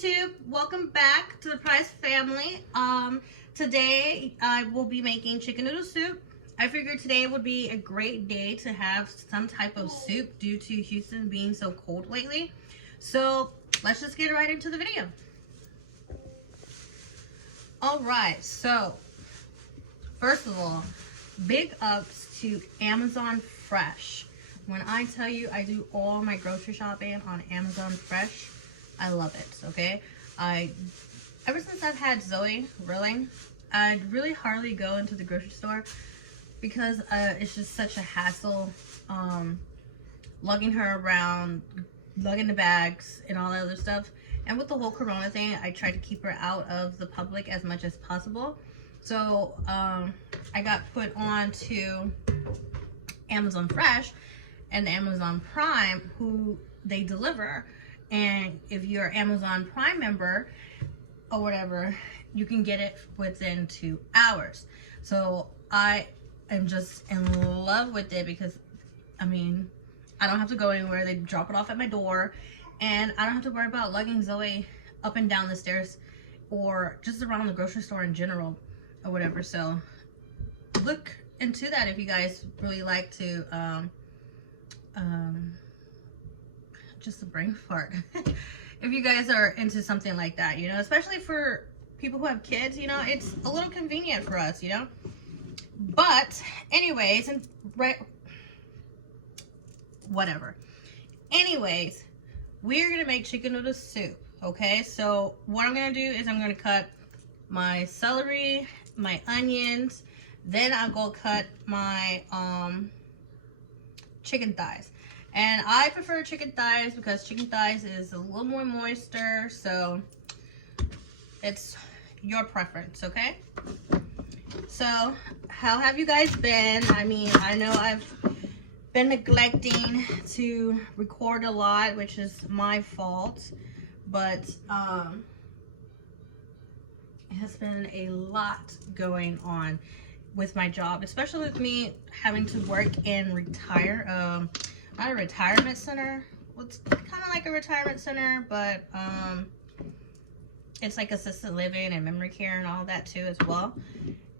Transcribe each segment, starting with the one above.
YouTube, welcome back to the Price family. Today I will be making chicken noodle soup. I figured today would be a great day to have some type of soup due to Houston being so cold lately. So let's just get right into the video. Alright, so first of all, big ups to Amazon Fresh. When I tell you I do all my grocery shopping on Amazon Fresh, I love it, okay? Ever since I've had Zoe, I really hardly go into the grocery store because it's just such a hassle lugging her around, lugging the bags and all that other stuff. And with the whole corona thing, I try to keep her out of the public as much as possible. So I got put on to Amazon Fresh and Amazon Prime, who they deliver. And if you're an Amazon Prime member or whatever, you can get it within 2 hours. So I am just in love with it because, I mean, I don't have to go anywhere. They drop it off at my door, and I don't have to worry about lugging Zoe up and down the stairs or just around the grocery store in general or whatever. So look into that if you guys really like to just a brain fart. If you guys are into something like that, you know, especially for people who have kids, you know, it's a little convenient for us, you know. But anyways, and whatever. Anyways, we're gonna make chicken noodle soup. Okay, so what I'm gonna do is I'm gonna cut my celery, my onions, then I'll go cut my chicken thighs. And I prefer chicken thighs because chicken thighs is a little more moister, so it's your preference, okay? So how have you guys been? I mean, I know I've been neglecting to record a lot, which is my fault, but it has been a lot going on with my job, especially with me having to work and not a retirement center. Well, it's kind of like a retirement center, but it's like assisted living and memory care and all that too as well.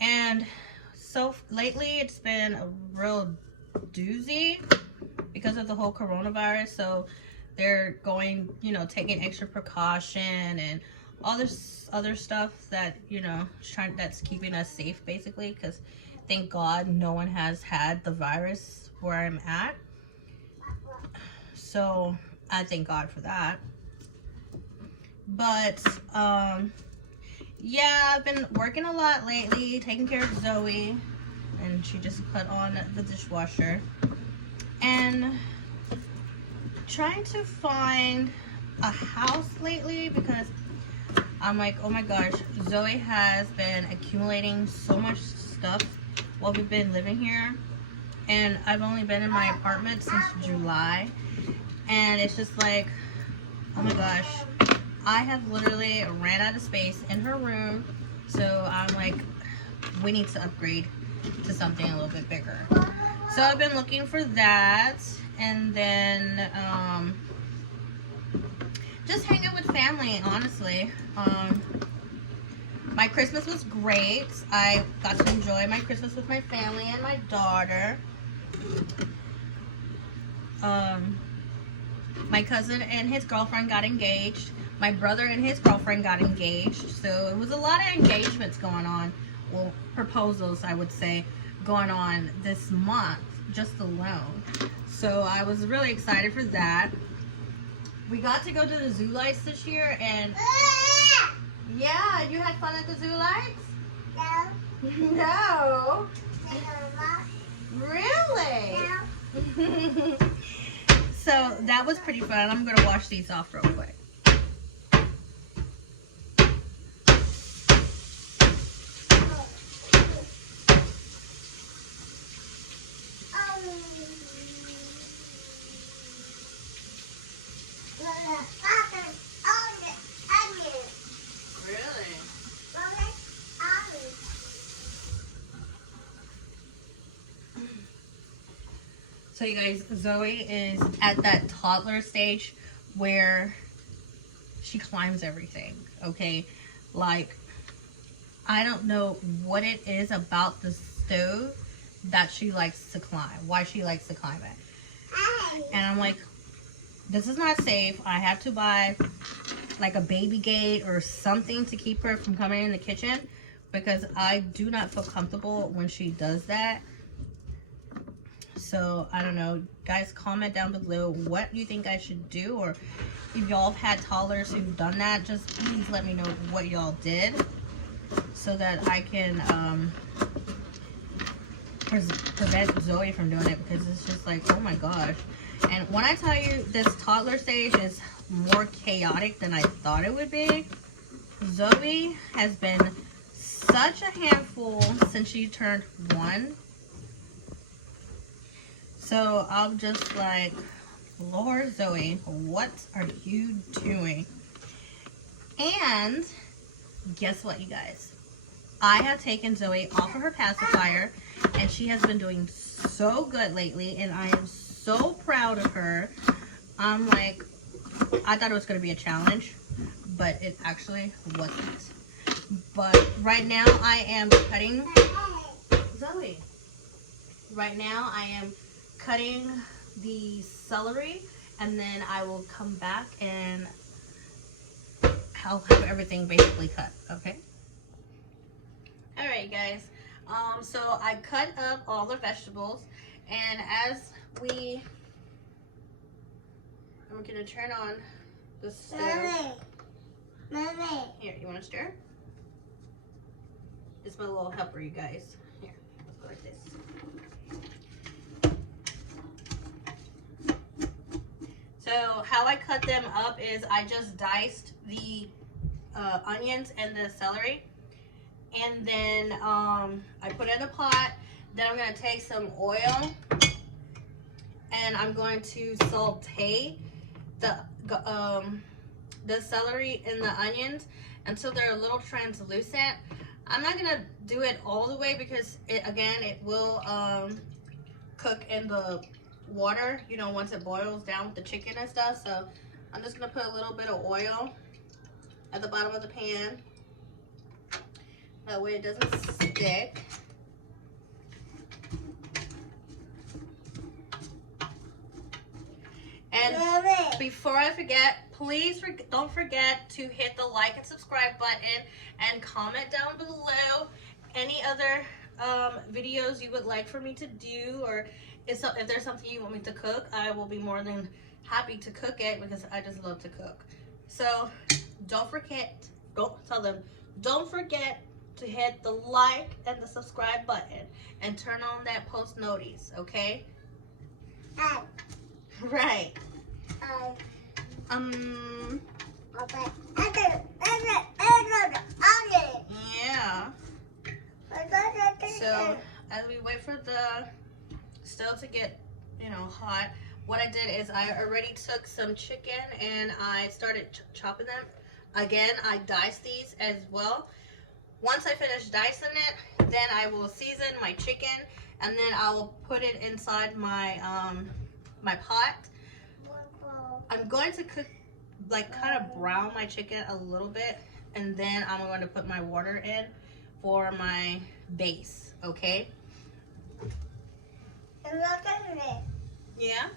And so lately it's been a real doozy because of the whole coronavirus. So they're going, you know, taking extra precaution and all this other stuff that, you know, that's keeping us safe basically, because thank God no one has had the virus where I'm at. So I thank God for that. But yeah, I've been working a lot lately, taking care of Zoe, and she just put on the dishwasher, and trying to find a house lately because I'm like, oh my gosh, Zoe has been accumulating so much stuff while we've been living here, and I've only been in my apartment since July. And it's just like, oh my gosh, I have literally ran out of space in her room. So I'm like, we need to upgrade to something a little bit bigger. So I've been looking for that. And then just hanging with family, honestly. My Christmas was great. I got to enjoy my Christmas with my family and my daughter. My cousin and his girlfriend got engaged. My brother and his girlfriend got engaged. So it was a lot of engagements going on. Well, proposals, I would say, going on this month, just alone. So I was really excited for that. We got to go to the zoo lights this year, and yeah, you had fun at the zoo lights? No. No? Really? No. So that was pretty fun. I'm going to wash these off real quick. Really? So you guys, Zoe is at that toddler stage where she climbs everything, okay? Like, I don't know what it is about the stove that she likes to climb, why she likes to climb it. And I'm like, this is not safe. I have to buy like a baby gate or something to keep her from coming in the kitchen, because I do not feel comfortable when she does that. So I don't know, guys, comment down below what you think I should do, or if y'all have had toddlers who've done that, just please let me know what y'all did so that I can prevent Zoe from doing it, because it's just like, oh my gosh. And when I tell you this toddler stage is more chaotic than I thought it would be, Zoe has been such a handful since she turned 1. So I'm just like, Lord, Zoe, what are you doing? And guess what, you guys? I have taken Zoe off of her pacifier, and she has been doing so good lately, and I am so proud of her. I'm like, I thought it was going to be a challenge, but it actually wasn't. But right now I am cutting, Zoe, right now I am cutting the celery, and then I will come back and I'll have everything basically cut, okay? Alright, guys, so I cut up all the vegetables, and as I'm gonna turn on the stove. Mommy. Here, you wanna stir? It's my little helper, you guys. Here, let's go like this. So how I cut them up is I just diced the onions and the celery, and then I put it in a pot. Then I'm gonna take some oil, and I'm going to saute the celery and the onions until they're a little translucent. I'm not gonna do it all the way because it will cook in the water, you know, once it boils down with the chicken and stuff. So I'm just gonna put a little bit of oil at the bottom of the pan, that way it doesn't stick. And before I forget, please don't forget to hit the like and subscribe button, and comment down below any other videos you would like for me to do, or if there's something you want me to cook. I will be more than happy to cook it, because I just love to cook. So don't forget to hit the like and the subscribe button, and turn on that post notice, okay? Right. Yeah. So as we wait for the stove to get, you know, hot, what I did is I already took some chicken and I started chopping them. Again, I diced these as well. Once I finish dicing it, then I will season my chicken, and then I will put it inside my my pot. I'm going to cook, like, kind of brown my chicken a little bit, and then I'm going to put my water in for my base, okay? Yeah?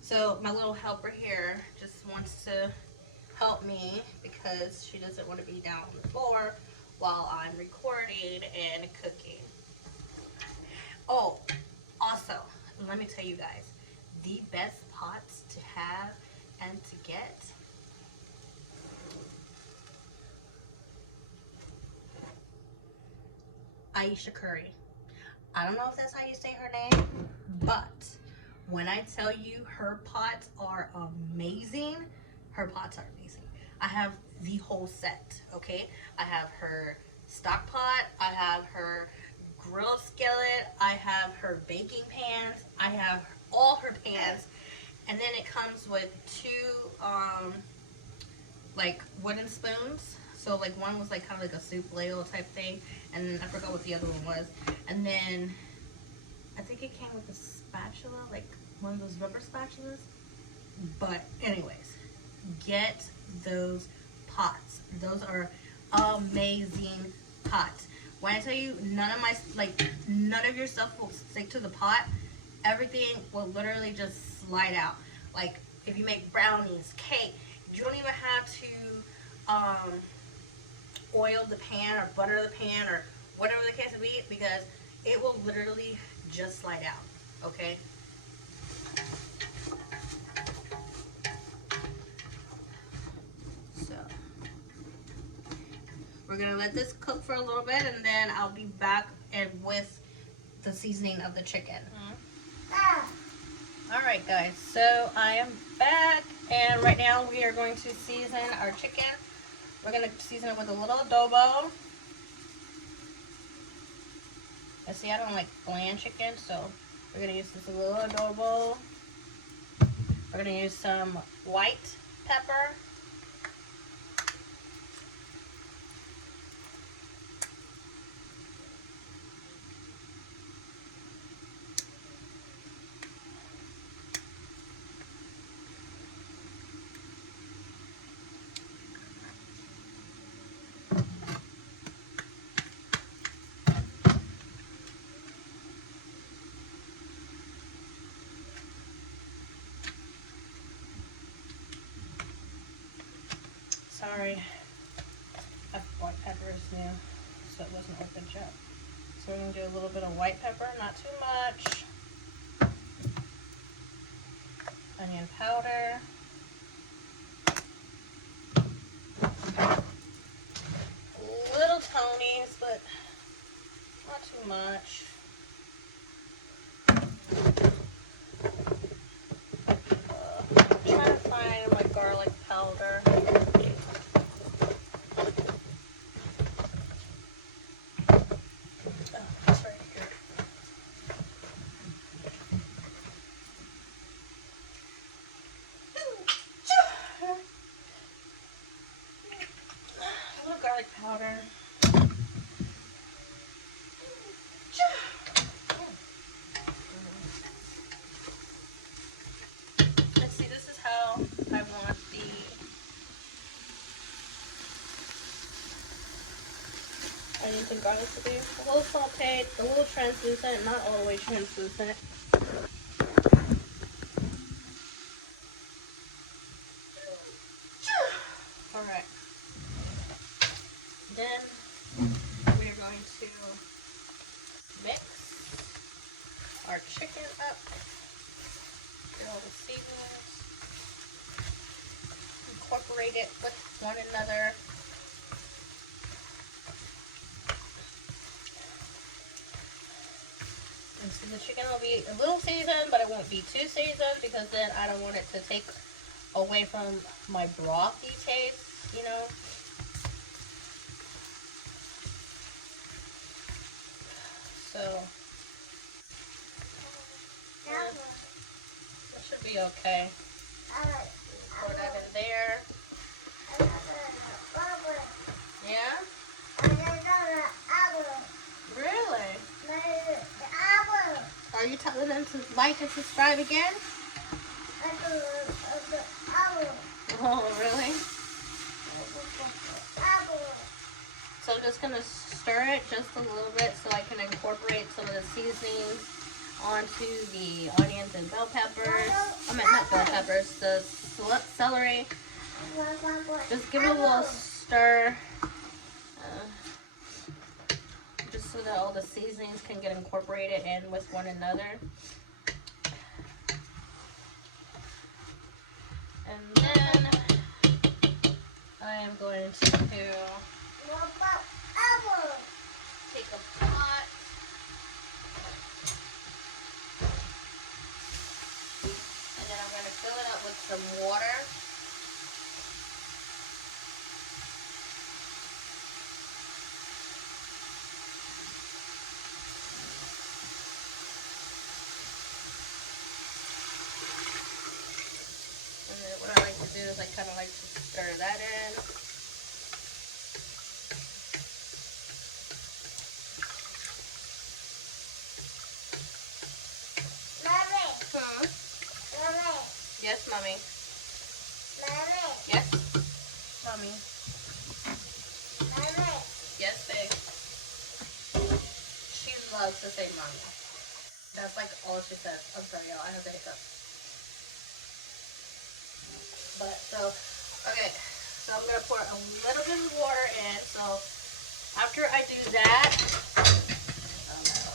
So my little helper here just wants to help me because she doesn't want to be down on the floor while I'm recording and cooking. Oh, also, let me tell you guys, the best pots to have and to get Aisha Curry. I don't know if that's how you say her name, but when I tell you her pots are amazing, her pots are amazing. I have the whole set, okay? I have her stock pot, I have her grill skillet, I have her baking pans, I have all her pans, and then it comes with 2 like wooden spoons. So like one was like kind of like a soup ladle type thing, and then I forgot what the other one was. And then I think it came with a spatula, like one of those rubber spatulas. But anyways, get those pots. Those are amazing pots. When I tell you none of your stuff will stick to the pot, everything will literally just slide out. Like if you make brownies, cake, you don't even have to oil the pan or butter the pan or whatever the case may be, because it will literally just slide out. Okay. So we're gonna let this cook for a little bit, and then I'll be back and with the seasoning of the chicken. All right, guys. So I am back, and right now we are going to season our chicken. We're gonna season it with a little adobo. And see, I don't like bland chicken, so we're gonna use this little adobo. We're gonna use some white pepper. Sorry, white pepper is new, so it wasn't opened yet. So we're gonna do a little bit of white pepper, not too much. Onion powder. Little Tony's, but not too much. Trying to find my garlic powder. Powder. Let's see, this is how I want the onions and garlic to be. A little sauteed, a little translucent, not all the way translucent. Alright. Then we are going to mix our chicken up, get all the seasonings, incorporate it with one another. And so the chicken will be a little seasoned, but it won't be too seasoned, because then I don't want it to take away from my brothy taste, you know. So that should be okay. Pour that in there. Yeah? Really? Are you telling them to like and subscribe again? Oh, really? So I'm just going to stir it just a little bit so I can incorporate some of the seasonings onto the onions and bell peppers. I meant not bell peppers, the celery. Just give it a little stir. Just so that all the seasonings can get incorporated in with one another. And then I am going to take a pot and then I'm going to fill it up with some water. And then what I like to do is I kind of like to stir that in. Yes, Mommy. Yes? Mommy. Yes, babe. She loves to say mommy. That's like all she says. I'm sorry, y'all. I have the hiccups. But so, okay. So I'm gonna pour a little bit of water in. So after I do that, oh no.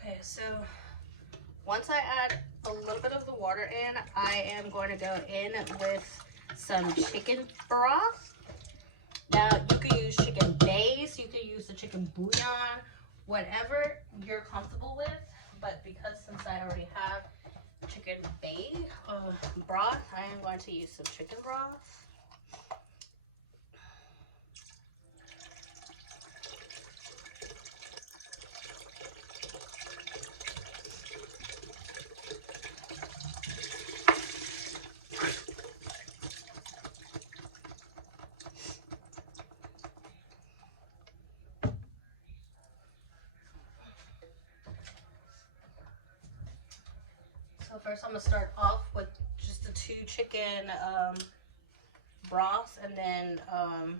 Okay, so once I add a little bit of the water in, I am going to go in with some chicken broth. Now, you can use chicken base, you can use the chicken bouillon, whatever you're comfortable with. But because since I already have chicken base broth, I am going to use some chicken broth. So first I'm going to start off with just the 2 chicken broths, and then I'm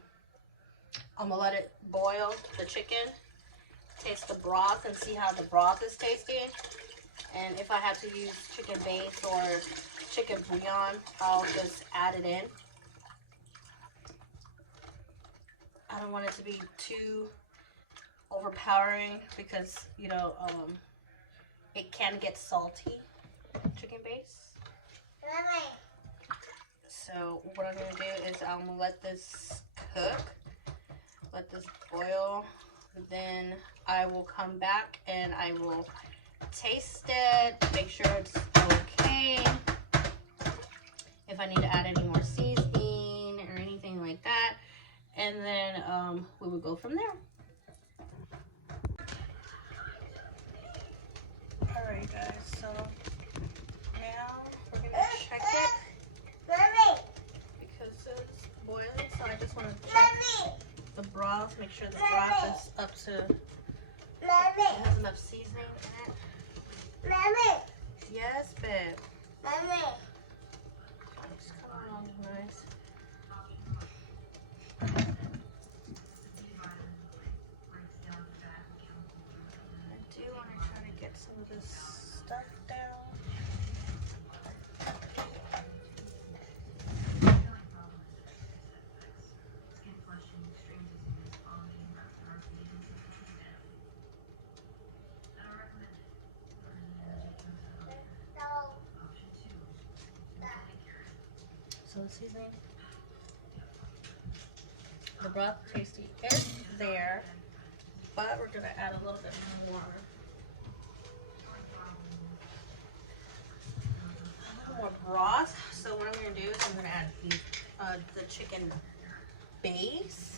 going to let it boil, the chicken, taste the broth and see how the broth is tasting. And if I have to use chicken base or chicken bouillon, I'll just add it in. I don't want it to be too overpowering because, you know, it can get salty, chicken base. So what I'm going to do is I'm going to let this cook, let this boil. Then I will come back and I will taste it, make sure it's okay. If I need to add any more seasoning or anything like that. And then we will go from there. Alright guys, so now we're going to check it. Because it's boiling, so I just want to check the broth, make sure the broth is up to, it has enough seasoning in it. Yes, babe. It's coming along nice. I do want to try to get some of this stuff down. So the seasoning, the broth tasty is there, but we're gonna add a little bit more. A little more broth. So what I'm gonna do is I'm gonna add the chicken base.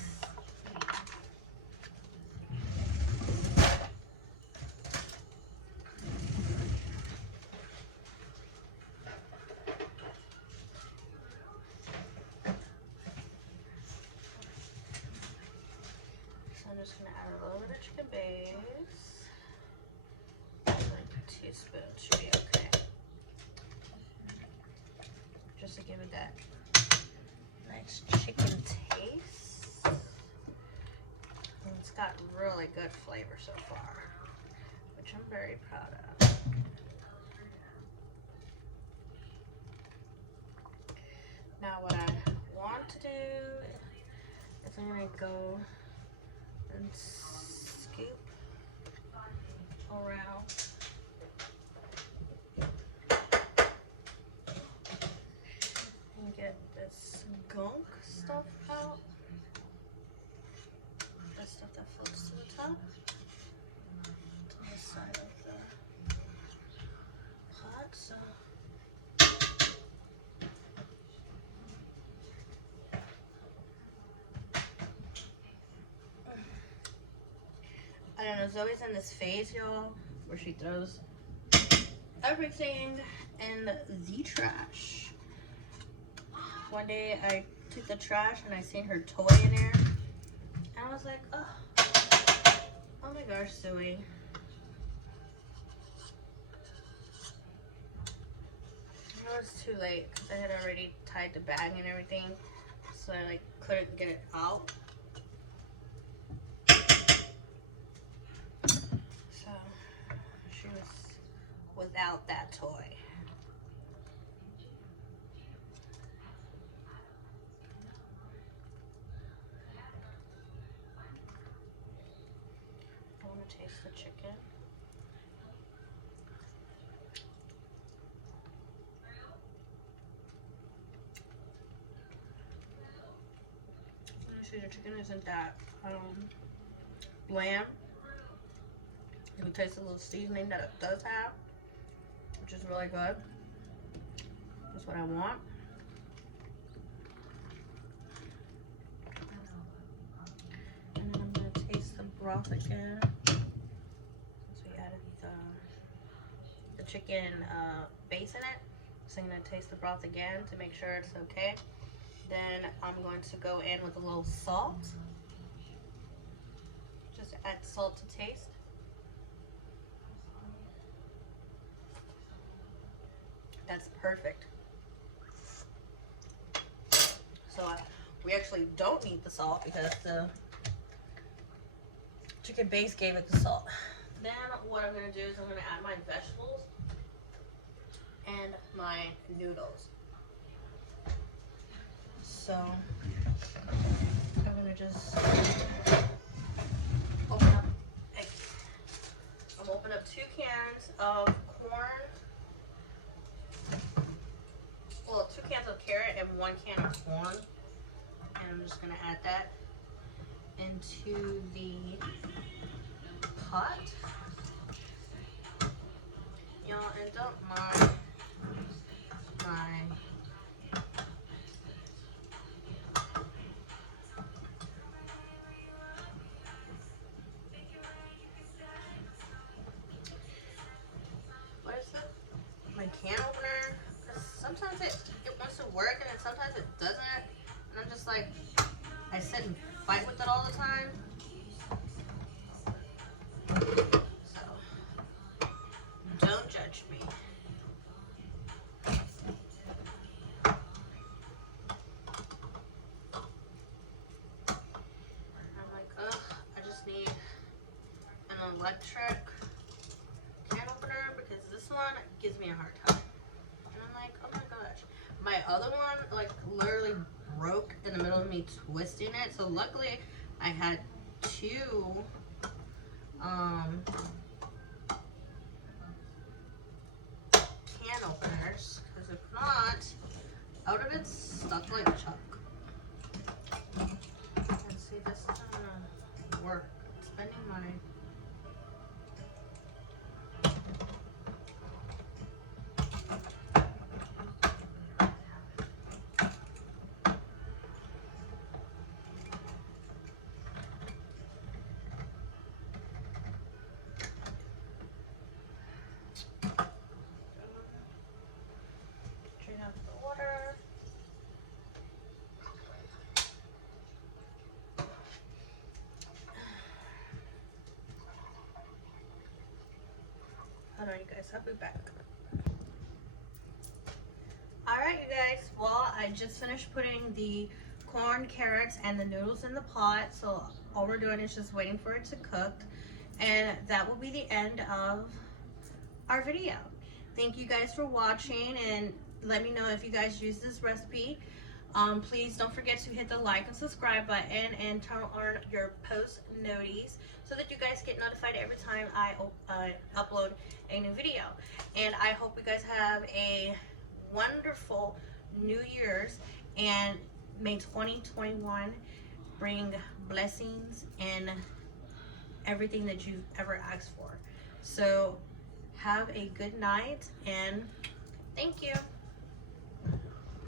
I'm just going to add a little bit of chicken base. Like a teaspoon should be okay. Just to give it that nice chicken taste. And it's got really good flavor so far, which I'm very proud of. Now what I want to do is I'm going to go and scoop around and get this gunk stuff out, the stuff that floats to the top, to the side of the pot. So I don't know, Zoe's in this phase, y'all, where she throws everything in the trash. One day I took the trash and I seen her toy in there. And I was like, oh my gosh, Suey. It was too late because I had already tied the bag and everything. So I like couldn't get it out. So she was without that toy. I want to taste the chicken. Honestly, the chicken isn't that bland. You can taste the little seasoning that it does have, which is really good. That's what I want. And then I'm gonna taste the broth again. Since we added the chicken base in it. So I'm gonna taste the broth again to make sure it's okay. Then I'm going to go in with a little salt. Just add salt to taste. That's perfect. So we actually don't need the salt because the chicken base gave it the salt. Then what I'm gonna do is I'm gonna add my vegetables and my noodles. So I'm gonna just open up. I'm opening up 2 cans of corn. Well, 2 cans of carrot and 1 can of corn. And I'm just gonna add that into the pot. Y'all, and don't mind my my can opener, because sometimes it wants to work and then sometimes it doesn't, and I'm just like, I sit and fight with it all the time. So don't judge me. I'm like, ugh, I just need an electric can opener because this one gives me a hard time. And I'm like, oh my gosh. My other one, like, literally broke in the middle of me twisting it. So luckily, I had 2 can openers. Because if not, I would have been stuck like Chuck. And see, this isn't gonna work. It's bending my... Hold on, you guys, I'll be back. Alright, you guys, well, I just finished putting the corn, carrots, and the noodles in the pot, so all we're doing is just waiting for it to cook, and that will be the end of our video. Thank you guys for watching, and let me know if you guys use this recipe. Please don't forget to hit the like and subscribe button and turn on your post noties so that you guys get notified every time I upload a new video. And I hope you guys have a wonderful New Year's, and may 2021 bring blessings and everything that you've ever asked for. So have a good night and thank you.